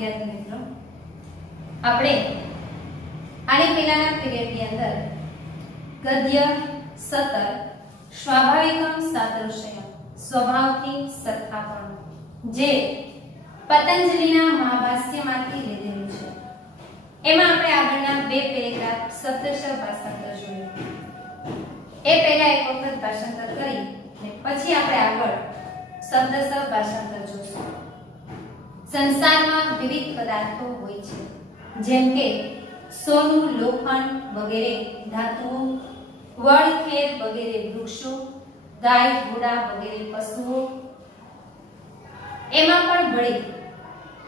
વિદ્યાર્થી મિત્રો, આપણે આની પહેલાના પીરિયડની અંદર ગદ્ય 17 સ્વાભાવિકમ સાદૃશ્ય સ્વભાવથી સરખાપણું જે પતંજલિના મહાભાષ્યમાંથી લીધેલું છે, એમાં આપણે આગળના બે પેરેગ્રાફ શબ્દશઃ ભાષાંતર જોયું. એ પહેલા એક વખત ભાષાંતર કરી અને પછી આપણે આગળ શબ્દશઃ ભાષાંતર જોશું. સંસારમાં વિવિધ પદાર્થો હોય છે, જેમ કે સોનું, લોખંડ વગેરે ધાતુઓ, વડ, ખેર વગેરે વૃક્ષો, ગાય, ઘોડા વગેરે પશુઓ. એમાં પણ વળી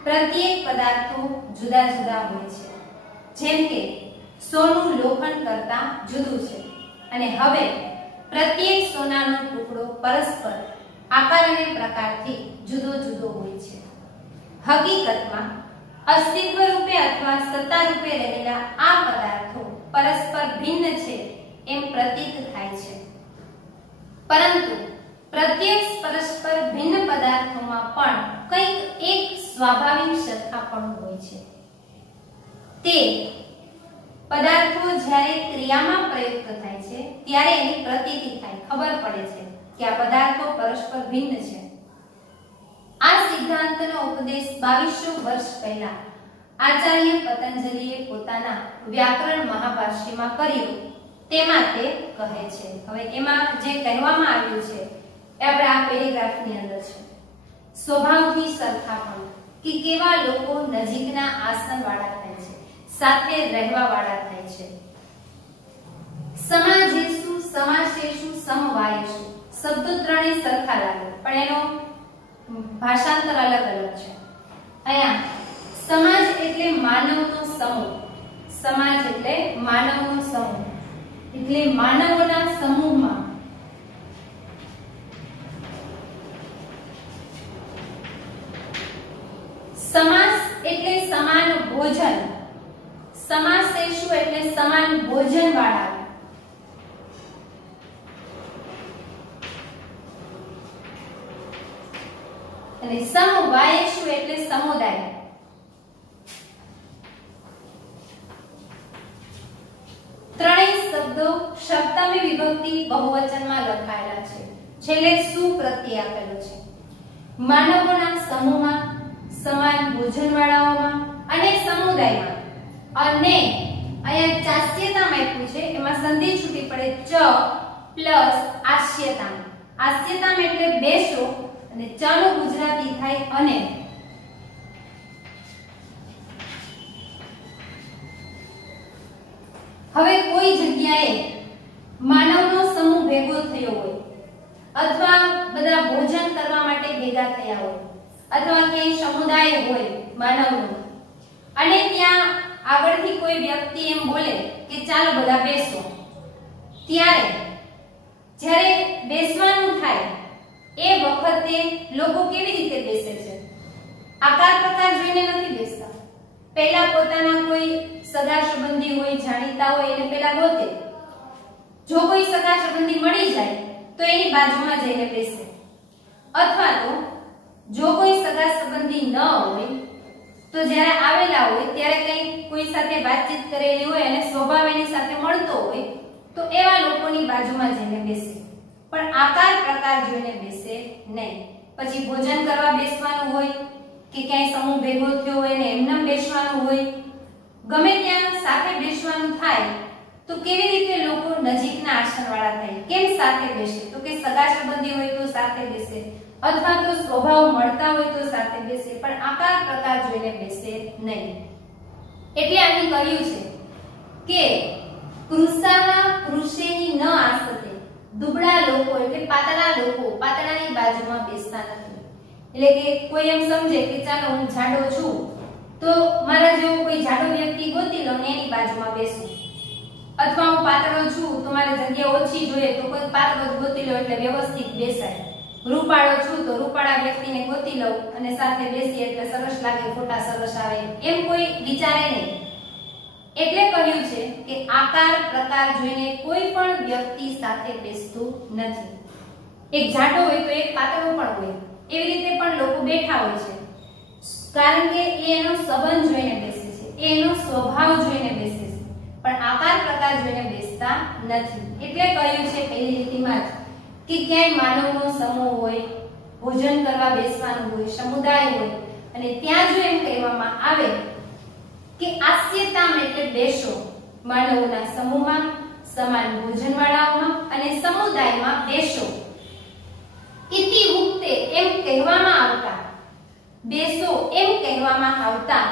પ્રત્યેક પદાર્થો જુદા જુદા હોય છે, જેમ કે સોનું લોખંડ કરતા જુદું છે અને હવે પ્રત્યેક સોનાનો ટુકડો પરસ્પર આકાર અને પ્રકારથી જુદો જુદો હોય છે. હકીકતમાં અસ્તિત્વ રૂપે અથવા સત્તા રૂપે રહેલા આ પદાર્થો પરસ્પર ભિન્ન છે એમ પ્રતીત થાય છે, પરંતુ પ્રત્યેક પરસ્પર ભિન્ન પદાર્થોમાં પણ કંઈક એક સ્વાભાવિક સરખાપણું હોય છે. તે પદાર્થો જ્યારે ક્રિયામાં પ્રયુક્ત થાય છે ત્યારે એની પ્રતીતિ થાય, ખબર પડે છે કે આ પદાર્થો પરસ્પર ભિન્ન છે. આ સિદ્ધાંતનો ઉપદેશ 2200 વર્ષ પહેલા આચાર્ય પતંજલિએ પોતાના વ્યાકરણ મહાભાષ્યમાં કર્યો, તેમાં તે કહે છે. હવે એમાં જે કહેવામાં આવ્યું છે એ આપણે આ પેરેગ્રાફની અંદર છે. સ્વભાવથી સરખાપણું કે કેવા લોકો નજીકના આસનવાળા થાય છે, સાથે રહેવાવાળા થાય છે. સમાજેષુ સમાસેષુ સમવાયેષુ શબ્દો ત્રણેય સરખા લાગે, પણ એનો ભાષાંતર અલગ અલગ છે. અહીંયા સમાજ એટલે માનવનો સમૂહ, સમાજ એટલે માનવનો સમૂહ, એટલે માનવોના સમૂહમાં સમાસ એટલે સમાન ભોજન, સમાસેષુ એટલે સમાન ભોજન વાળા, અને સમવાયેષુ એટલે સમુદાય. ત્રણેય શબ્દો સપ્તમી વિભક્તિ બહુવચનમાં લખાયેલા છે, છેલ્લે સુ પ્રત્યય આપેલો છે. માનવોના સમૂહમાં, સમાન ભોજનવાળાઓમાં અને સમુદાયમાં. અને અહીંયા ચાસ્યતામ આપ્યું છે, એમાં સંધિ છૂટી પડે ચ પ્લસ આસ્યતામ. આસ્યતામ એટલે બેસો અને ચ નું ગુજરાતી થાય અને. હવે કોઈ જગ્યાએ માનવનો સમૂહ ભેગો થયો હોય અથવા બધા ભોજન કરવા માટે ભેગા થયા હોય અથવા ક્યાંય સમુદાય હોય માનવનો, અને ત્યાં આગળથી કોઈ વ્યક્તિ એમ બોલે કે ચાલો બધા બેસો, ત્યારે જ્યારે બેસવાનું થાય એ વખતે લોકો કેવી રીતે બેસે છે? આકાર પ્રકાર જોઈને નથી બેસતા. પહેલા પોતાના કોઈ સગા સંબંધી હોય, જાણીતા હોય એને પહેલા ગોતે. જો કોઈ સગા સંબંધી મળી જાય તો એની બાજુમાં જઈને બેસે, અથવા તો જો કોઈ સગા સંબંધી ન હોય તો જ્યારે આવેલા હોય ત્યારે કંઈ કોઈ સાથે વાતચીત કરેલી હોય અને સ્વભાવ એની સાથે મળતો હોય તો એવા લોકોની બાજુમાં જઈને બેસે, પણ આકાર પ્રકાર જોઈને બેસે નહીં. પછી ભોજન કરવા બેસવાનું હોય કે ક્યાંય સમૂહ ભેગો થયો હોય ને એમનેમ બેસવાનું હોય, ગમે ત્યાં સાથે બેસવાનું થાય તો કેવી રીતે લોકો નજીકના આસનવાળા થાય? કેમ સાથે બેસે? તો કે સગા સંબંધી હોય તો સાથે બેસે, અથવા તો સ્વભાવ મળતા હોય તો સાથે બેસે, પણ આકાર પ્રકાર જોઈને બેસે નહીં. એટલે અહીં કહ્યું છે કે કૃષાના કૃષેની ન આસતે, દુબળા લોકો એટલે પાતળા લોકો પાતળાની બાજુમાં બેસતા નથી. એટલે કે કોઈ એમ સમજે કે ચાલો હું જાડો છું તો મારા જેવો કોઈ જાડો વ્યક્તિ ગોતી લઉં ને એની બાજુમાં બેસું, અથવા હું પાતળો છું તો મારે જગ્યા ઓછી જોઈએ તો કોઈ પાતળો જ ગોતી લઉં એટલે વ્યવસ્થિત બેસાય. રૂપાળો છું તો રૂપાળા વ્યક્તિને ગોતી લઉં અને સાથે બેસી એટલે સરસ લાગે, ફોટા સરસ આવે, એમ કોઈ વિચારે નહીં. એટલે કહ્યું છે કે આકાર પ્રકાર જોઈને કોઈ પણ વ્યક્તિ સાથે બેસતું નથી. એક જાડો હોય તો એક પાતળો પણ હોય, એવી રીતે પણ લોકો બેઠા હોય છે. કારણ કે એનો સંબંધ જોઈને બેસે છે, એનો સ્વભાવ જોઈને બેસે છે, પણ આકાર પ્રકાર જોઈને બેસતા નથી. એટલે કહ્યું છે પહેલી રીતિમાં જ કે ક્યાંય માનવનો સમૂહ હોય, ભોજન કરવા બેસવાનું હોય, સમુદાય હોય અને ત્યાં જો એમ કહેવામાં આવે કે આસ્યતામ એટલે બેસો, માનવોના સમૂહમાં, સમાન ભોજનવાળાઓમાં અને સમુદાયમાં બેસો. ઇતિ ઉક્તે એમ કહેવામાં આવતા, બેસો એમ કહેવામાં આવતા,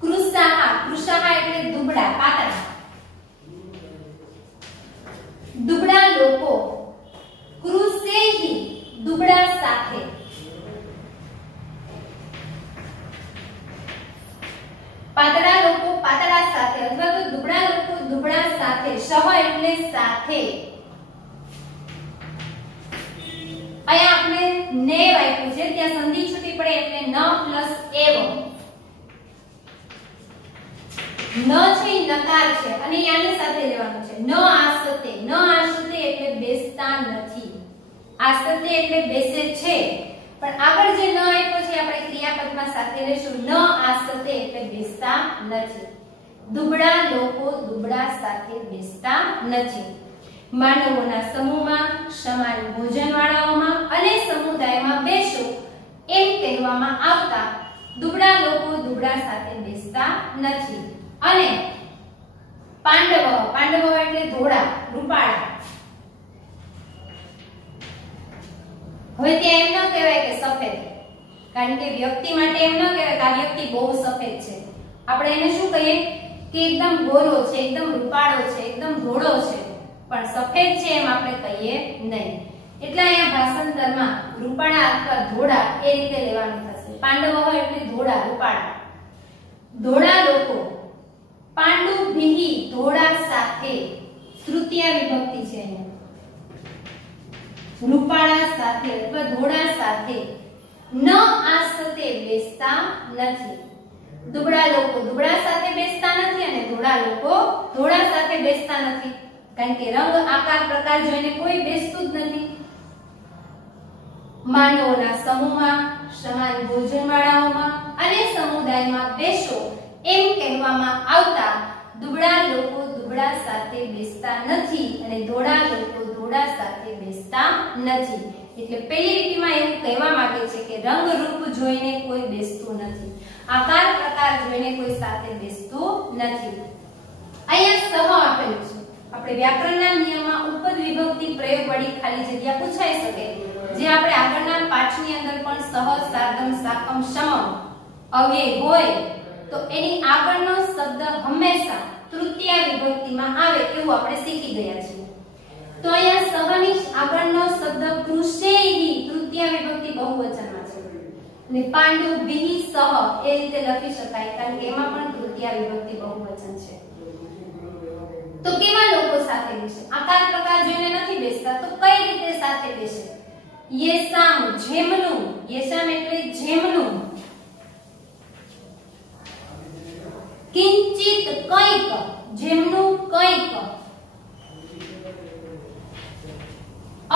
કૃષાહા, કૃષાહા એટલે દુબળા, પાતળા, દુબળા લોકો, કૃષેહી દુબળા સાથે, પાતળા લોકો પાતળા સાથે અથવા તો દુબળા લોકો દુબળા સાથે, સહ એટલે સાથે. અહીંયા આપણે નેવ આપ્યું છે, ત્યાં સંધિ છૂટી પડે એટલે ન પ્લસ એવ. ન છે ઈ નકાર છે અને આની સાથે લેવાનું છે. ન આસતે, ન આસતે એટલે બેસતા નથી. આસતે એટલે બેસે છે, પણ આગળ જે ન આપ્યો છે આપણે ક્રિયાપદમાં સાથે લેશું. ન આસતે એટલે બેસતા નથી. દુબળા લોકો દુબળા સાથે બેસતા નથી. માનવોના સમૂહમાં, સમાન ભોજનવાળાઓમાં અને સમુદાયમાં બેસો એમ કહેવામાં આવતા દુબળા લોકો દુબળા સાથે બેસતા નથી. અને પાંડવ, પાંડવ એટલે ધોળા, રૂપાળા. હવે ત્યાં એમ ન કહેવાય કે સફેદ, કારણ કે વ્યક્તિ માટે એમ ન કહેવાય કે આ વ્યક્તિ બહુ સફેદ છે. આપણે એને શું કહીએ કે એકદમ ગોરો છે, એકદમ રૂપાળો છે, એકદમ ધોળો છે, પણ સફેદ છે એમ આપણે કહીએ નહીં. એટલે અહીંયા ભાષાંતરમાં રૂપાળા અથવા ધોળા એ રીતે લેવાનું થશે. પાંડવ એટલે ધોળા, રૂપાળા. ધોળા લોકો, પાંડુ ભીહી ધોળા સાથે, તૃતીય વિભક્તિ છે અહીંયા. રૂપાળા સાથે અથવા ધોળા સાથે. ન આસતે બેસતા નથી. દુબળા લોકો દુબળા સાથે બેસતા નથી અને ધોળા લોકો ધોળા સાથે બેસતા નથી, કારણ કે રંગ, આકાર, પ્રકાર જોઈને કોઈ બેસતું જ નથી. માનવોના સમૂહમાં, સમાન ભોજનવાળાઓમાં અને સમુદાયમાં બેસો એમ કહેવામાં આવતા દુબળા લોકો દુબળા સાથે બેસતા નથી અને ધોળા લોકો ધોળા સાથે બેસતા નથી. એટલે પહેલી રીતિમાં એવું કહેવા માંગે છે કે રંગ રૂપ જોઈને કોઈ બેસતું નથી, આકાર પ્રકાર જોઈને કોઈ સાથે બેસતું નથી. અહીંયા સહ આપેલું છે. આપણે વ્યાકરણના નિયમમાં ઉપદ વિભક્તિ પ્રયોગ વળી ખાલી જગ્યા પૂછાઈ શકે, જે આપણે આગળના પાઠની અંદર પણ સહ, સાર્ધમ, સાકમ, સમમ અવ્યય હોય તો એની આગળનો શબ્દ હંમેશા તૃતીય વિભક્તિમાં આવે એવું આપણે શીખી ગયા છીએ. તો અહીંયા સહની આગળનો શબ્દ કૃષેહી તૃતીય વિભક્તિ બહુવચનમાં છે અને પાંડુ ભીહી સહ એ રીતે લખી શકાય, કારણ કે એમાં પણ તૃતીય વિભક્તિ બહુવચન છે. તો કેવા લોકો સાથે બેસે? આકાર પ્રકાર જોઈને નથી બેસતા, તો કઈ રીતે સાથે બેસે? યેસામ જેમનું, યેસામ એટલે જેમનું, કિંચિત કંઈક, જેમનું કંઈક,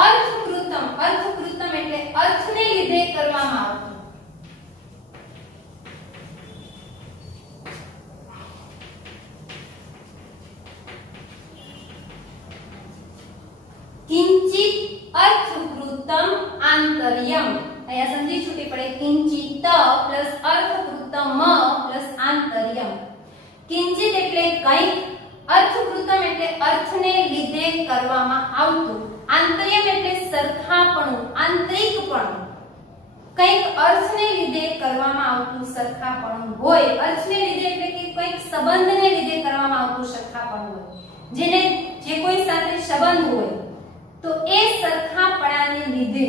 અર્થકૃતમ, અર્થકૃતમ એટલે અર્થને લીધે કરવામાં આવતું, કિંચિત અર્થકૃતમ આંતર્યમ. અહીંયા સંધિ છૂટી પડે. કિંચિત પ્લસ અર્થકૃતમ પ્લસ આંતર્યમ. કિંચિત એટલે કંઈક, અર્થકૃતમ એટલે અર્થને લીધે કરવામાં આવતું, આંતર્યમ એટલે સરખાપણું, આંતરિકપણું. કંઈક અર્થને લીધે કરવામાં આવતું સરખાપણું હોય. અર્થને લીધે એટલે કે કંઈક સંબંધને લીધે કરવામાં આવતું સરખાપણું હોય, જેને જે કોઈ સાથે સંબંધ હોય તો એ સરખાપણાને લીધે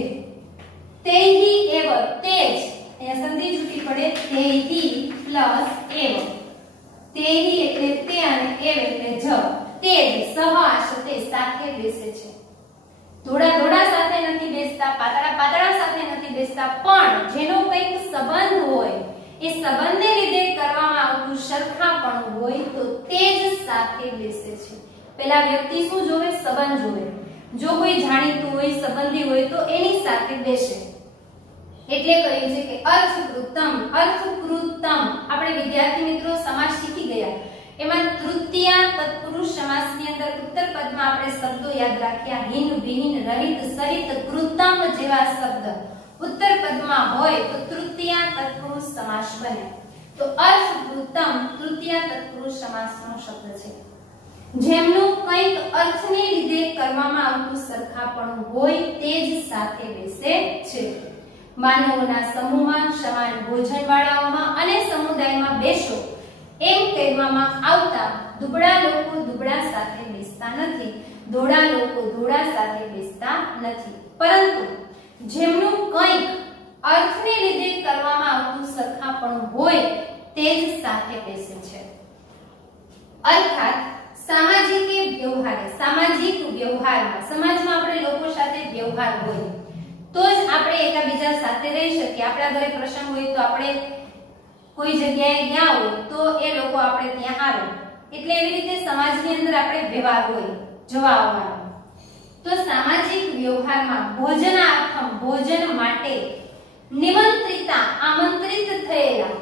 તેહી એવ, તેજ, અહીંયા સંધિ છૂટી પડે, તેહી પ્લસ એવ. તેહી એટલે તે અને એવ એટલે જ, તેજ સહઆશતે સાથે બેસે છે. ધોળા ધોળા સાથે નથી બેસતા, પાતળા પાતળા સાથે નથી બેસતા, પણ જેનો કંઈક સંબંધ હોય, એ સંબંધને લીધે કરવામાં આવતું સરખાપણું હોય તો તેજ સાથે બેસે છે. પેલા વ્યક્તિ શું જોવે? સંબંધ જોવે. જો કોઈ જાણીતું હોય, સંબંધી હોય તો એની સાથે બેસે. એટલે કહ્યું છે કે અર્થકૃતમ આપણે વિદ્યાર્થી મિત્રો સમાસ શીખી ગયા એમાં તૃતીયા તત્પુરુષ સમાસની અંદર ઉત્તર પદમાં આપણે શબ્દો યાદ રાખ્યા હિન વિહીન રહિત સહિત કૃતમ જેવા શબ્દ ઉત્તર પદમાં હોય તો તૃતીયા તત્પુરુષ સમાસ બને તો અર્થકૃતમ તૃતીયા તત્પુરુષ સમાસનો શબ્દ છે જેમનું કંઈક અર્થને લીધે કરવામાં આવતું સરખાપણું હોય તે જ સાથે બેસે છે માનવોના સમૂહમાં સમાન ભોજનવાળાઓમાં અને સમુદાયમાં બેસો એમ કહેવામાં આવતા દુબળા લોકો દુબળા સાથે બેસતા નથી ધોળા લોકો ધોળા સાથે બેસતા નથી પરંતુ જેમનું કંઈક અર્થને લીધે કરવામાં આવતું સરખાપણું હોય તે જ સાથે બેસે છે અર્થાત સામાજિક વ્યવહારમાં સમાજમાં આપણે લોકો સાથે વ્યવહાર હોય તો જ આપણે એકબીજા સાથે રહી શકીએ આપણા ઘરે પ્રસંગ હોય તો આપણે કોઈ જગ્યાએ ગયા હોય તો એ લોકો આપણે ત્યાં આવે એટલે એવી રીતે સમાજની અંદર આપણે વ્યવહાર હોય જવા આવવાનો તો સામાજિક વ્યવહારમાં ભોજનાર્થમ ભોજન માટે નિમંત્રિતા આમંત્રિત થયેલા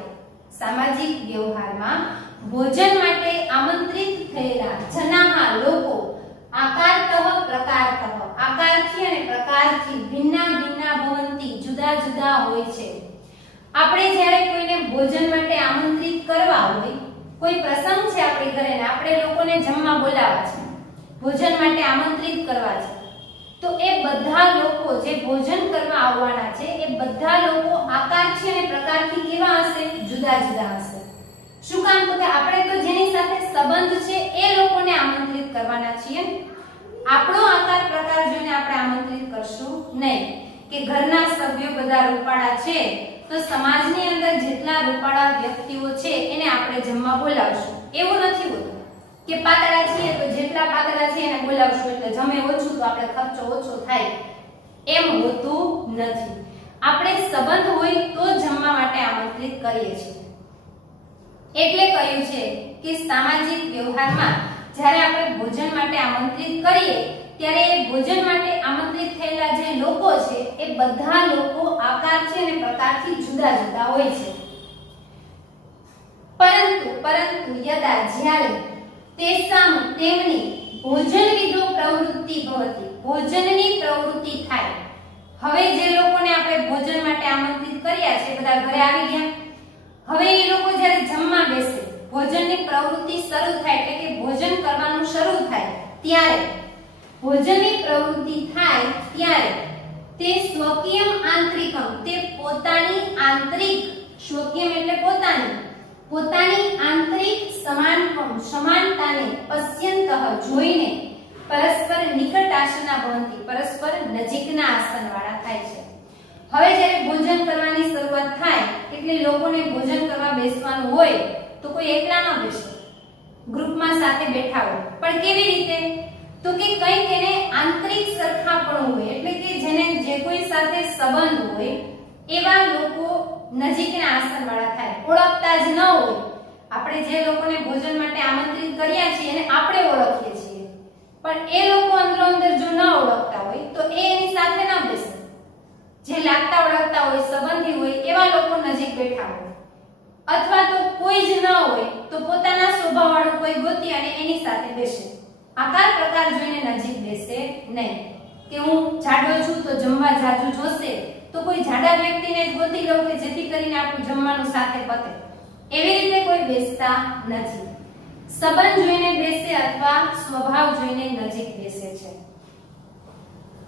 સામાજિક વ્યવહારમાં ભોજન માટે આમંત્રિત થયેલા જનાહ લોકો આકારતઃ પ્રકારતઃ આકારથી અને પ્રકારથી ભિન્ના ભવંતિ જુદા જુદા હોય છે આપણે જ્યારે કોઈને ભોજન માટે આમંત્રિત કરવા હોય કોઈ પ્રસંગ છે આપણી ઘરે ને આપણે લોકોને જમવા બોલાવવા છે ભોજન માટે આમંત્રિત કરવા છે તો એ બધા લોકો જે ભોજન કરવા આવવાના છે એ બધા લોકો આકારથી અને પ્રકારથી કેવા હશે જુદા જુદા હશે શું કામ તો કે આપણે તો જેની સાથે સંબંધ છે એ લોકોને આમંત્રિત કરવાના છીએ આપણો આકાર પ્રકાર જોઈને આપણે આમંત્રિત કરશું નહીં કે ઘરના સભ્યો બધા રૂપાળા છે તો સમાજની અંદર જેટલા રૂપાળા વ્યક્તિઓ છે એને આપણે જમવા બોલાવશું એવું નથી હોતું કે પાતળા છીએ તો જેટલા પાતળા છે એને બોલાવશું એટલે જમે ઓછું તો આપણે ખર્ચો ઓછો થાય એમ હોતું નથી આપણે સંબંધ હોય તો જમવા માટે આમંત્રિત કરીએ છીએ એટલે કહ્યું છે કે સામાજિક વ્યવહારમાં જ્યારે આપણે ભોજન માટે આમંત્રિત કરીએ ત્યારે એ ભોજન માટે આમંત્રિત થયેલા જે લોકો છે એ બધા લોકો આકારથી અને પ્રકારથી જુદા જુદા હોય છે પરંતુ યદા જ્યારે તેસામ તેમની ભોજનવિદો પ્રવૃત્તિ ભવતિ ભોજનની પ્રવૃત્તિ થાય હવે જે લોકોને આપણે ભોજન માટે આમંત્રિત કર્યા છે બધા ઘરે આવી ગયા હવે એ લોકો જ્યારે જમવા બેસે ભોજનની પ્રવૃત્તિ શરૂ થાય એટલે કે ભોજન કરવાનું શરૂ થાય ત્યારે ભોજનની પ્રવૃત્તિ થાય ત્યારે તે સ્વકીયમ આંતરિકમ તે પોતાની આંતરિક સ્વકીયમ એટલે પોતાની આંતરિક સમાનતાને પશ્યંતઃ જોઈને પરસ્પર નિકટાસના ભવંતિ પરસ્પર નજીકના આસનવાળા થાય છે હવે જ્યારે ભોજન કરવાની શરૂઆત થાય એટલે લોકોને ભોજન કરવા બેસવાનું હોય તો કોઈ એકલા ન બેસે ગ્રુપમાં સાથે બેઠા હોય પણ કેવી રીતે તો કે કંઈક એને આંતરિક સરખાપણું હોય એટલે કે જેને જે કોઈ સાથે સંબંધ હોય એવા લોકો નજીકના આસનવાળા થાય ઓળખતા જ ન હોય આપણે જે લોકોને ભોજન માટે આમંત્રિત કર્યા છે એને આપણે ઓળખીએ છીએ પણ એ લોકો અંદરો અંદર જો ન ઓળખતા હોય તો એ એની સાથે ન બેસે જે લાગતા ઓળખતા હોય સંબંધી હોય એવા લોકો નજીક બેઠા હોય અથવા તો કોઈ જ ન હોય તો પોતાના સ્વભાવવાળું કોઈ ગોતી અને એની સાથે બેસે આકાર પ્રકાર જોઈને નજીક બેસે નહીં કે હું જાડો છું તો જમવા જાજુ જોશે તો કોઈ જાડા વ્યક્તિને જ ગોતી લઉં કે જેથી કરીને આપણું જમવાનું સાથે પતે એવી રીતે કોઈ બેસતા નથી સંબંધ જોઈને બેસે અથવા સ્વભાવ જોઈને નજીક બેસે છે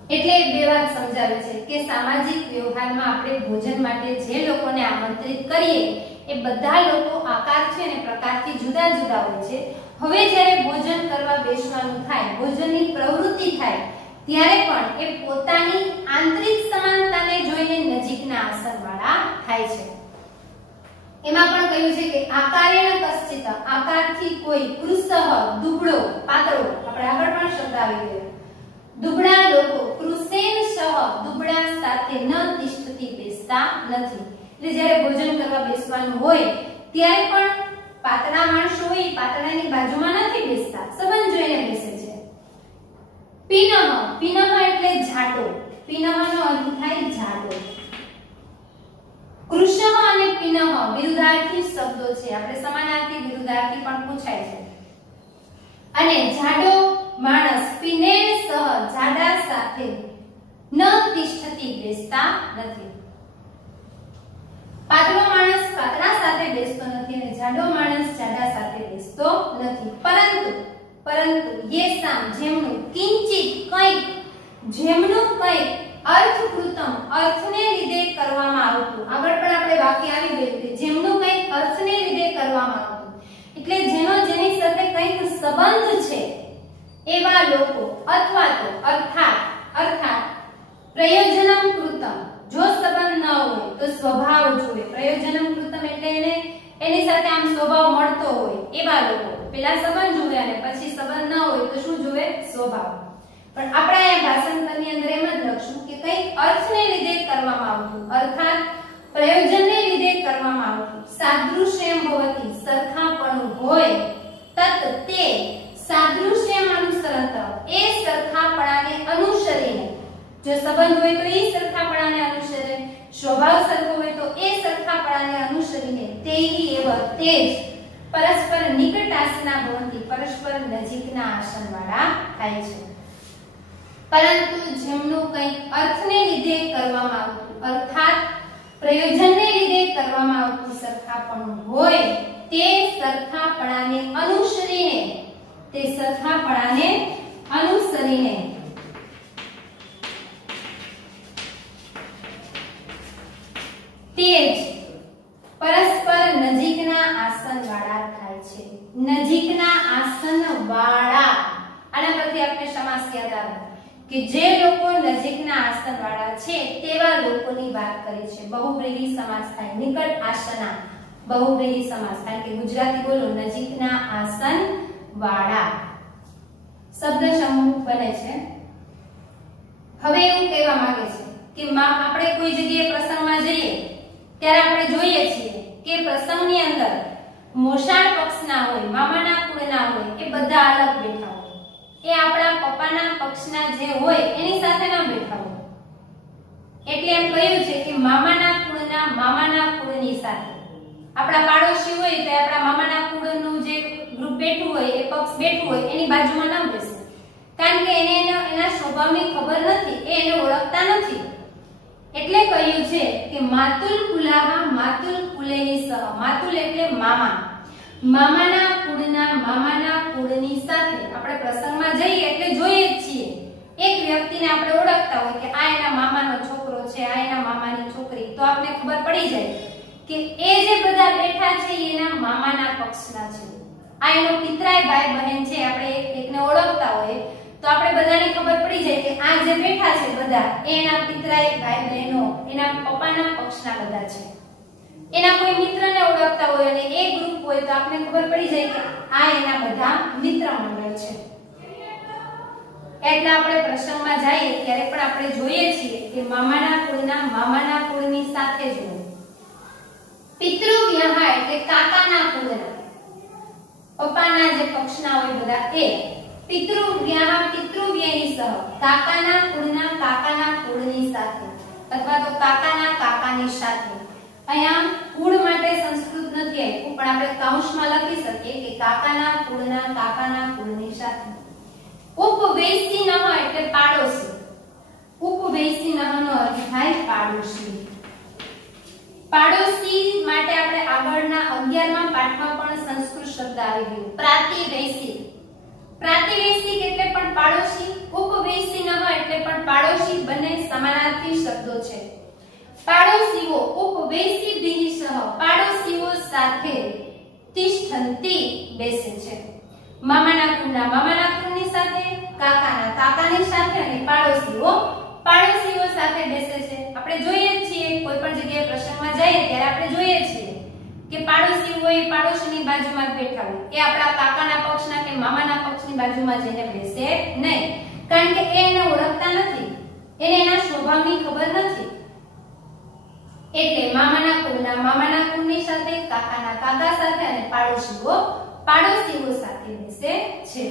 એટલે બે વાત સમજાવે છે કે સામાજિક વ્યવહારમાં આપણે ભોજન માટે જે લોકોને આમંત્રિત કરીએ એ બધા લોકો આકારથી અને પ્રકારથી જુદા જુદા હોય છે હવે જ્યારે ભોજન કરવા બેસવાનું થાય ભોજનની પ્રવૃત્તિ થાય ત્યારે પણ એ પોતાની આંતરિક સમાનતાને જોઈને નજીકના આસનવાળા થાય છે એમાં પણ કહ્યું છે કે આકારેણ કશ્ચિત આકારથી કોઈ કૃસહ દુબળો પાતળો આપણે આગળ પણ શબ્દ આવી ગયો દુબળા લોકો કૃસેન સહ દુબળા સાથે ન તિષ્ઠતી બેસતા નથી એટલે જ્યારે ભોજન કરવા બેસવાનું હોય ત્યારે પણ પાતળા માણસો હોય પાતળાની બાજુમાં નથી બેસતા સંબંધ જોઈને બેસે છે પિનહ એટલે જાડો પિનહનો અર્થ થાય જાડો કૃષઃ અને પિનઃ વિરુદ્ધાર્થી શબ્દો છે, આપણે સમાનાર્થી વિરુદ્ધાર્થી પણ પૂછાય છે. અને જાડો માણસ પિનેન સહ જાડા સાથે ન તિષ્ઠતિ બેસતા નથી. પાતળો માણસ પાતળા સાથે બેસતો નથી અને જાડો માણસ જાડા સાથે બેસતો નથી. પરંતુ યેસામ જેમનું કિંચિત કંઈક, જેમનું કંઈક અર્થકૃતમ અર્થને લીધે કરવામાં આવતું. આગળ પણ આપણે વાક્ય આવી ગયું કે જેમનું કંઈક અર્થને લીધે કરવામાં આવતું, એટલે જેનો જેની સાથે કંઈક સંબંધ છે એવા લોકો, અથવા તો અર્થાત પ્રયોજનમ કૃતમ, જો સંબંધ ન હોય તો સ્વભાવ જોઈએ. પ્રયોજનમ કૃતમ એટલે એની સાથે આમ સ્વભાવ મળતો હોય એવા લોકો. પેલા સંબંધ જોઈએ અને પછી સંબંધ ન હોય તો શું જોઈએ? સ્વભાવ. પણ આપણે આ ભાષાંતરની અંદર એમ જ લખશું કે કંઈક અર્થને લીધે કરવામાં આવતું, અર્થાત પ્રયોજનને લીધે કરવામાં આવતું. સાદૃશ્યમ ભવતિ સરખાપણું હોય, તત તે સાદૃશ્યમ અનુસરત એ સરખાપણાને અનુસરીને, જો સંબંધ હોય તો એ સરખાપણાને અનુસરે, સ્વભાવ સરખો હોય તો એ સરખાપણાને અનુસરીને તેહી એવ તે જ પરસ્પર નિકટાસના ભવંતિ પરસ્પર નજીકના આસનવાળા થાય છે. પરંતુ જેમનું કંઈક અર્થને લીધે કરવામાં આવતું, અર્થાત પ્રયોજનને લીધે કરવામાં આવતું સરખાપણું હોય, તે સરખાપણાને અનુસરીને તે જ પરસ્પર નજીકના આસનવાળા થાય છે. નજીકના આસનવાળા, આના પરથી આપણે સમાસ યાદ આવે કે જે લોકો નજીકના આસનવાળા છે તેવા લોકોની વાત કરી છે. બહુવ્રીહી સમાસ થાય. નિકટ આસના બહુવ્રીહી સમાસ, કારણ કે ગુજરાતી બોલો નજીકના આસન વાળા શબ્દ સમૂહ બને છે. હવે એવું કહેવા માંગે છે કે આપણે કોઈ જગ્યાએ પ્રસંગમાં જઈએ ત્યારે આપણે જોઈએ છીએ કે પ્રસંગની અંદર મોસાળ પક્ષના હોય, મામાના કુળના હોય, એ બધા અલગ બેઠા હોય. એ આપણા પપ્પાના પક્ષના જે હોય એની સાથે ના બેઠા હોય. એટલે એમ કહ્યું છે કે મામાના કુળની સાથે. આપણા પાડોશી હોય તો આપણા મામાના કુળનું જે ગ્રુપ બેઠું હોય, એ પક્ષ બેઠું હોય, એની બાજુમાં ના બેસે, કારણ કે એને એના સ્વભાવની ખબર નથી, એને ઓળખતા નથી. એટલે કહ્યું છે કે માતુલ કુલાહા માતુલ કુલેની સહ. માતુલ એટલે મામા, મામાના કુળની સાથે. આપણે પ્રસંગમાં જઈએ એટલે જોઈએ જ છીએ એક વ્યક્તિને આપણે ઓળખતા હોય કે આ એના મામાનો છોકરો છે, આ એના મામાની છોકરી, તો આપણે ખબર પડી જાય કે એ જે બધા બેઠા છે એના મામાના પક્ષના છે. આ એનો પિતરાય ભાઈ બહેન છે. આપણે એકને ઓળખતા હોય તો આપણે બધાને ખબર પડી જાય કે આ જે બેઠા છે બધા એના પિતરાય ભાઈ બહેનો, એના પપ્પાના પક્ષના બધા છે. એના કોઈ મિત્રને ઓળખતા હોય અને એક ગ્રુપ હોય તો આપણે ખબર પડી જાય કે આ એના બધા મિત્ર મંડળ છે. એટલે આપણે પ્રસંગમાં જઈએ ત્યારે પણ આપણે જોઈએ છીએ કે મામાના કુળની સાથે જ હોય. પિતૃવ્યહ એટલે કાકાના કુળના, પપ્પાના જે પક્ષના હોય બધા એ. પિતૃવ્યની સહ કાકાના કુળની સાથે, અથવા તો કાકાની સાથે. અહીંયા કુળ માટે સંસ્કૃત નથી આપ્યું, પણ આપણે કૌંસમાં લખી શકીએ કે કાકાના કુળની સાથે. ઉપવૈસીનઃ એટલે પાડોશી. ઉપવૈસીનઃ નો અર્થ થાય પાડોશી. પાડોશી માટે આપણે આગળના 11મા પાઠમાં પણ સંસ્કૃત શબ્દ આવી ગયો, પ્રાતિવૈશિક. પ્રાતિવૈશિક એટલે પણ પાડોશી, ઉપવૈસીનઃ એટલે પણ પાડોશી, બંને સમાનાર્થી શબ્દો છે. પાડોશીઓ ઉપવૈસીભિઃ સહ પાડોશીઓ સાથે તિષ્ઠન્તિ બેસે છે. મામાના કુળની સાથે, કાકાની સાથે અને પાડોશીઓ સાથે બેસે છે. આપણે જોઈએ છીએ કોઈ પણ જગ્યાએ પ્રસંગમાં જઈએ ત્યારે આપણે જોઈએ છીએ કે પાડોશી હોય પાડોશીની બાજુમાં જ બેઠા હોય. એ આપણા કાકાના પક્ષના કે મામાના પક્ષની બાજુમાં જઈને બેસે નહીં, કારણ કે એને ઓળખતા નથી, એને એના સ્વભાવની ખબર નથી. એટલે મામાના કુળની સાથે, કાકા સાથે અને પાડોશીઓ સાથે બેસે છે.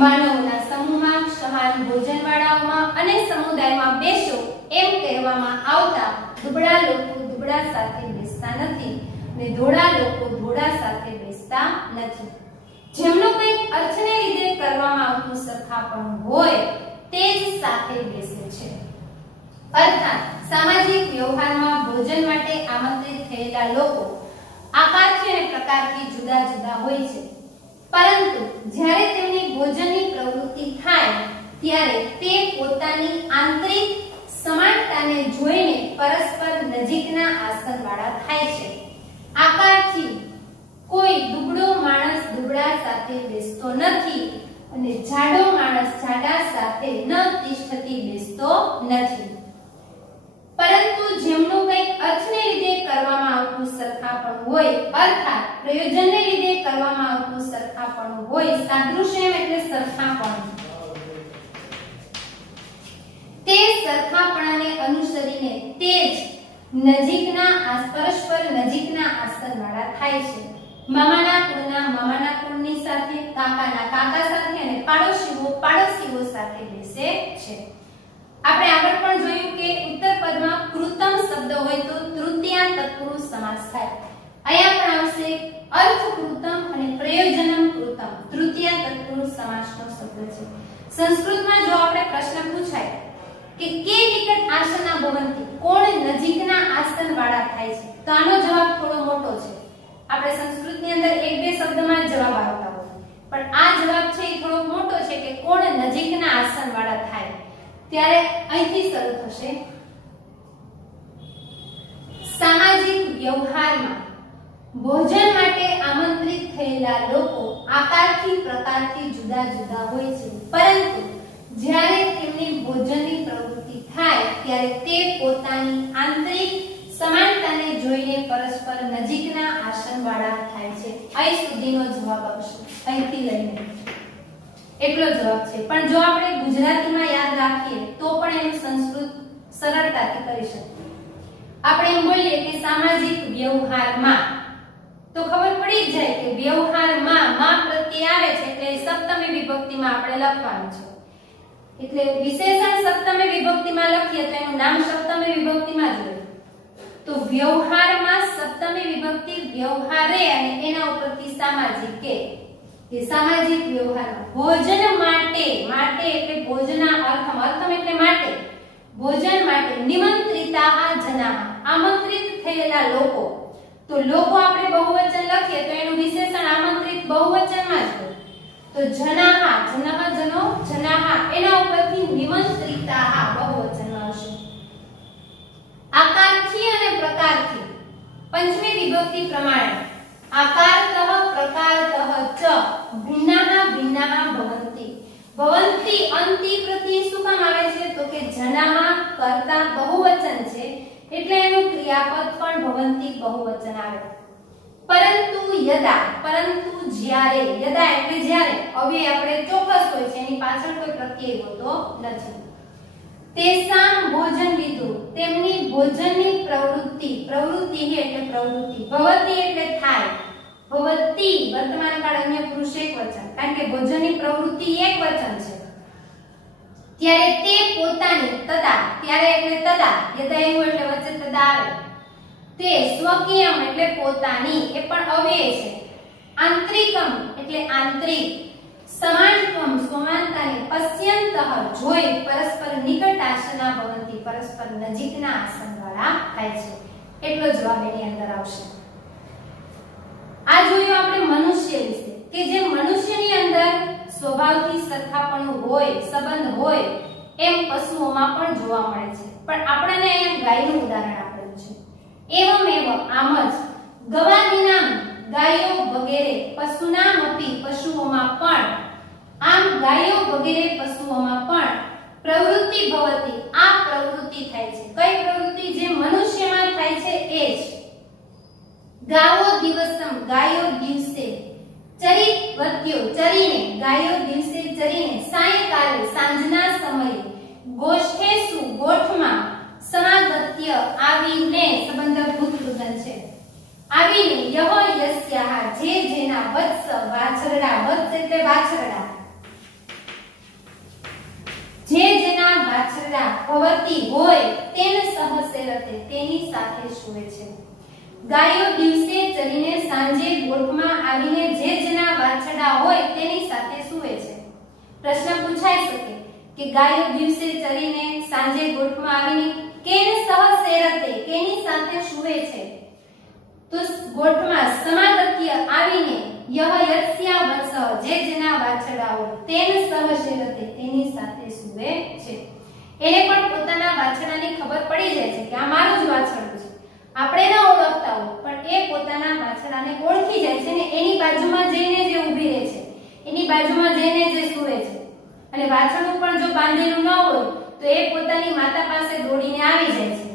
માનવના સમૂહમાં સમાન ભોજનવાળાઓમાં અને સમુદાયમાં બેસો એમ કહેવામાં આવતા દુબળા લોકો દુબળા સાથે બેસતા નથી ને ધોળા લોકો ધોળા સાથે બેસતા નથી. જેમનો કંઈક અર્થને લીધે કરવામાં આવતું સરખાપણું હોય તે જ સાથે બેસે છે. અર્થાત સામાજિક વ્યવહારમાં ભોજન માટે આમંત્રિત થયેલા લોકો આકારથી અને પ્રકારથી જુદા જુદા હોય છે, પરંતુ જ્યારે તેમની ભોજનની પ્રવૃત્તિ થાય ત્યારે તે પોતાની આંતરિક સમાનતાને જોઈને પરસ્પર નજીકના આસનવાળા થાય છે. આકારથી કોઈ દુબળો માણસ દુબળા સાથે બેસતો નથી અને જાડો માણસ જાડા સાથે ન તિષ્ઠતી બેસતો નથી, પરંતુ જેમનું કંઈક અર્થને લીધે કરવામાં આવતું સરખાપણું હોય, અર્થાત પ્રયોજનને લીધે કરવામાં આવતું સરખાપણું હોય, સાદૃશ્ય એટલે સરખાપણું, તે સરખાપણાને અનુસરીને તે જ પરસ્પર નજીકના આસનવાળા થાય છે. મામાના કુળના મામાના કુળની સાથે, કાકાના કાકા સાથે અને પાડોશીઓ પાડોશીઓ સાથે બેસે છે. આપણે આગળ પણ જોયું કે ઉત્તર પદમાં કૃતમ શબ્દ હોય તો તૃતીયા તત્પુરુષ સમાસ થાય. અહીંયા પણ આવશે અર્થ કૃતમ અને પ્રયોજનમ કૃતમ, તૃતીયા તત્પુરુષ સમાસનો શબ્દ છે. સંસ્કૃતમાં જો આપણે પ્રશ્ન પૂછાય કે કે નિકટ આસના ભવંતી, કોણ નજીકના આસનવાળા થાય છે, તો આનો જવાબ થોડો મોટો છે. આપણે સંસ્કૃતની અંદર એક બે શબ્દમાં જવાબ આવતા હોય, પણ આ જવાબ છે એ થોડો મોટો છે કે કોણ નજીકના આસનવાળા થાય. ત્યારે અહીંથી શરૂ થશે. સામાજિક વ્યવહારમાં ભોજન માટે આમંત્રિત થયેલા લોકો આકારથી પ્રકારથી જુદા જુદા હોય છે, પરંતુ જ્યારે તેમની ભોજનની પ્રવૃત્તિ થાય ત્યારે તે પોતાની આંતરિક સમાનતાને જોઈને પરસ્પર નજીકના આસનવાળા થાય છે. અહીં સુધીનો જવાબ આવશે, અહીંથી લઈને એટલો જવાબ છે. પણ જો આપણે ગુજરાતીમાં યાદ રાખીએ તો પણ એનું સંસ્કૃત સરળતાથી કરી શકીએ. આપણે એમ બોલીએ કે સામાજિક વ્યવહારમાં, તો ખબર પડી જાય કે વ્યવહારમાં માં પ્રત્યય આવે છે એટલે સપ્તમી વિભક્તિમાં આપણે લખવાનું છે. એટલે વિશેષણ સપ્તમી વિભક્તિમાં લખીએ તો એનું નામ સપ્તમી વિભક્તિમાં જ હોય. તો વ્યવહારમાં સપ્તમી વિભક્તિ વ્યવહારે અને એના ઉપરથી સામાજિક કે સામાજિક વ્યવહારમાં ભોજન માટે, માટે એટલે ભોજના અર્થમ, અર્થમ એટલે માટે, ભોજન માટે નિમંત્રિતા જનાઃ, આમંત્રિત થયેલા લોકો. તો લોકો આપણે બહુવચન લખીએ તો એનું વિશેષણ આમંત્રિત બહુવચનમાં જ હોય. તો જનાઃ, જનઃ જનો, જનાઃ એના ઉપરથી નિમંત્રિતા બહુવચનમાં આવશે. આકારથી અને પ્રકારથી પંચમી વિભક્તિ પ્રમાણે આકારતઃ પ્રકારતઃ ચ ભિન્નાઃ ભિન્નાઃ ભવન્તિ. ભવન્તિ અંતિ પ્રત્યય શું કામ આવે છે તો કે જનાઃ કર્તા બહુવચન છે એટલે એનું ક્રિયાપદ પણ ભવન્તિ બહુવચન આવે. પરંતુ યદા, પરંતુ જ્યારે, યદા એટલે જ્યારે, અવ્યય આપણે ચોક્કસ હોય છે એની પાછળ કોઈ પ્રત્યય હોતો નથી. તેસામ ભોજન વિદુ, તેમની ભોજનની પ્રવૃત્તિ, પ્રવૃત્તિ એટલે પ્રવૃત્તિ, ભવતી એટલે થાય, ભવતી વર્તમાન કાળ અન્ય પુરુષ એક વચન, કારણ કે ભોજનની પ્રવૃત્તિ એક વચન છે. ત્યારે તે પોતાની, તદા, ત્યારે એટલે તદા, યદા એવું એટલે વચ્ચે તદા આવે. તે સ્વકીયમ એટલે પોતાની, એ પણ અવ્યય છે. આંતરિકમ એટલે આંતરિક, સમાનત્વમ સમાનતાને, પશ્યંતઃ જોઈ, પરસ્પર નિકટ આસના ભવંતિ, પરસ્પર નજીકના આસનવાળા થાય છે. એટલો જવાબ એની અંદર આવશે. આ જોયું આપણે મનુષ્ય વિશે કે જે મનુષ્યની અંદર સ્વભાવથી સરખાપણું હોય, સંબંધ હોય, એમ પશુઓમાં પણ જોવા મળે છે. પણ આપણને અહીંયા ગાયનું ઉદાહરણ આપેલું છે. એવમેવ આમ જ ગવાદીનામ ગાયો વગેરે પશુનામપી પશુઓમાં પણ, આમ ગાયો વગેરે પશુઓમાં પણ પ્રવૃત્તિ ભવતી, આ પ્રવૃત્તિ થાય છે. કઈ પ્રવૃત્તિ? જે મનુષ્યમાં થાય છે એ જ. ગાવો દિવસમ, ગાયો દિવસે, ચરિત વત્યો, ચરીને, ગાયો દિવસે ચરીને, સાયંકાલે સાંજના સમયે, ગોષ્ઠેસુ ગોઠમાં, સમાગત્ય આવીને, સંબંધભૂત રુદન છે, આવીને, યહ યસ્યાહ જે જેના, વત્સ વાછરડા, વત્સ એટલે વાછરડા, જે જેના વાછરડા વાછરડા ભવતી હોય તેન સહસેરતે તેની સાથે સૂવે છે. ગાયો દિવસે ચરીને સાંજે ગોઠમાં આવીને જે જેના વાછરડા હોય તેની સાથે સૂવે છે. પ્રશ્ન પૂછાઈ શકે કે ગાયો દિવસે ચરીને સાંજે ગોઠમાં આવીને કેન સહસેરતે કેની સાથે સૂવે છે. તો ગોઠમાં સમાગત્ય આવીને યહ યસ્યા વત્સ જે જેના વાછરડા હોય તેન સહસેરતે તેની સાથે સૂવે છે. એને પણ પોતાના વાછરડાની ખબર પડી જાય છે કે આ મારું જ વાછરડું છે. આપણે ન ઓળખતા હોય પણ એ પોતાના વાછરડાને ઓળખી જાય છે ને એની બાજુમાં જઈને જે ઊભી રહે છે, એની બાજુમાં જઈને જે સૂવે છે. અને વાછરડું પણ જો બાંધેલું ન હોય તો એ પોતાની માતા પાસે દોડીને આવી જાય છે.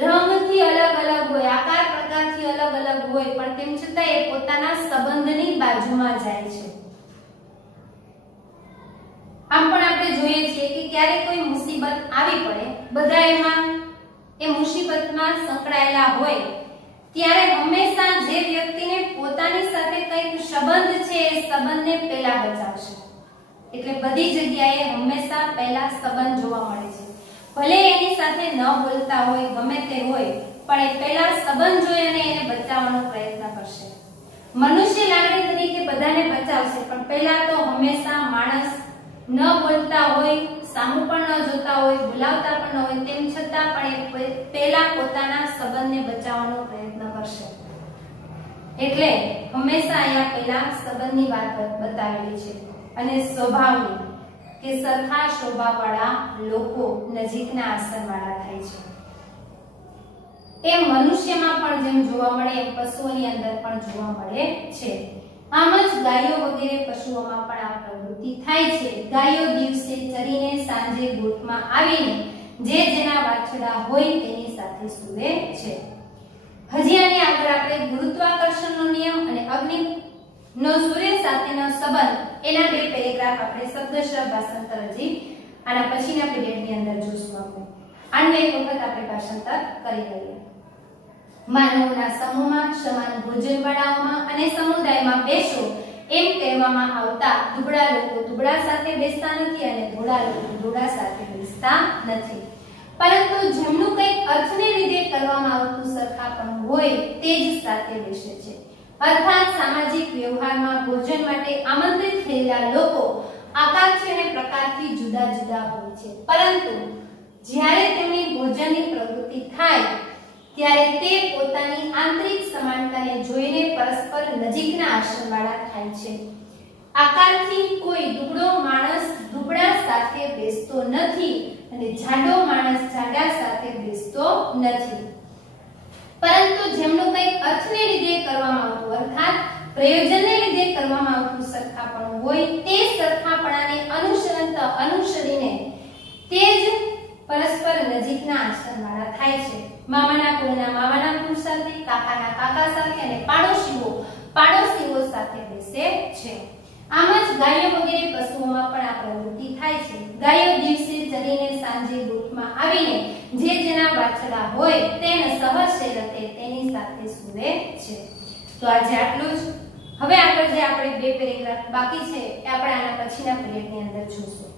રંગથી અલગ અલગ હોય, આકાર પ્રકારથી અલગ અલગ હોય પણ તેમ છતાં એ પોતાના સંબંધની બાજુમાં જાય છે. આમ પણ આપણે જોઈએ છીએ કે ક્યારેક કોઈ મુસીબત આવી પડે, બધા એમાં એ મુસીબતમાં સંકળાયેલા હોય ત્યારે હંમેશા જે વ્યક્તિને પોતાની સાથે કંઈક સંબંધ છે એ સંબંધને પહેલા બચાવશે. એટલે બધી જગ્યાએ હંમેશા પહેલા સંબંધ જોવા મળે છે. ભલે એની સાથે ન બોલતા હોય, ગમે તે હોય, પણ એ પહેલા સંબંધ જોઈ અને એને બચાવવાનો પ્રયત્ન કરશે. મનુષ્ય લાગણી તરીકે બધાને બચાવશે પણ પહેલા તો હંમેશા માણસ ન બોલતા હોય, સામું પણ ન જોતા હોય, બોલાવતા પણ ન હોય, તેમ છતાં પણ એ પહેલા પોતાના સંબંધને બચાવવાનો પ્રયત્ન કરશે. એટલે હંમેશા અહીંયા પહેલા સંબંધની વાત બતાવેલી છે. અને સ્વભાવની કે સરખા સ્વભાવવાળા લોકો નજીકના આસનવાળા થાય છે. એ મનુષ્યમાં પણ જેમ જોવા મળે એમ પશુઓની અંદર પણ જોવા મળે છે. આમ જ ગાયો વગેરે પશુઓમાં પણ આ પ્રવૃત્તિ થાય છે. ગાયો દિવસે ચરીને સાંજે ગોઠમાં આવીને જે જેના વાછરડા હોય તેની સાથે સૂવે છે. હજી આની આગળ આપણે ગુરુત્વાકર્ષણનો નિયમ અને અગ્નિનો સૂર્ય સાથેનો સંબંધ એના બે પેરેગ્રાફ આપણે શબ્દશઃ ભાષાંતર હજી આના પછીના પીરિયડની અંદર જોઈશું. આનું એક વખત આપણે ભાષાંતર કરી લઈએ. માનવોના સમૂહમાં સમાન ભોજન બનાવવામાં અને સમુદાયમાં બેસો એમ કહેવામાં આવતા દુબળા લોકો દુબળા સાથે બેસતા નથી અને ધોળા લોકો ધોળા સાથે બેસતા નથી. પરંતુ જેમનું કંઈક અર્થને લીધે કરવામાં આવતું સરખાપણું હોય તે જ સાથે બેસે છે. અર્થાત સામાજિક વ્યવહારમાં ભોજન માટે આમંત્રિત થયેલા લોકો આકારથી અને પ્રકારથી જુદા જુદા હોય છે, પરંતુ જ્યારે તેમની ભોજનની પ્રવૃત્તિ થાય ત્યારે તે પોતાની આંતરિક સમાનતાને જોઈને પરસ્પર નજીકના આસનવાળા થાય છે. આકારથી કોઈ દુબળો માણસ દુબળા સાથે બેસતો નથી અને જાડો માણસ જાડા સાથે બેસતો નથી. પરંતુ જેમનું કંઈક અર્થને લીધે કરવામાં આવતું અર્થાત પ્રયોજનને લીધે કરવામાં આવતું સરખાપણું હોય તે સરખાપણાને અનુસરીને તે જ પરસ્પર નજીકના આસનવાળા થાય છે. મામાના કુળના મામાના કુળ સાથે, કાકાના કાકા સાથે અને પાડોશીઓ સાથે બેસે છે. આમ જ ગાયો વગેરે પશુઓમાં પણ આ પ્રવૃત્તિ થાય છે. ગાયો દિવસે ચરીને સાંજે ગોઠમાં આવીને જે જેના વાછરડા હોય તેને સહસેરતે તેની સાથે સૂવે છે. તો આજે આટલું જ. હવે આગળ જે આપણે બે પેરેગ્રાફ બાકી છે એ આપણે આના પછીના પીરિયડની અંદર જોઈશું.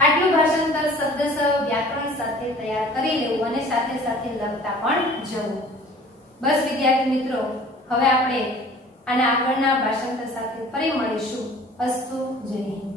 આટલું ભાષાંતર શબ્દશઃ વ્યાકરણ સાથે તૈયાર કરી લેવું અને સાથે સાથે લખતા પણ જવું. બસ વિદ્યાર્થી મિત્રો, હવે આપણે આના આગળના ભાષાંતર સાથે ફરી મળીશું. અસ્તુ જય હિન્દ.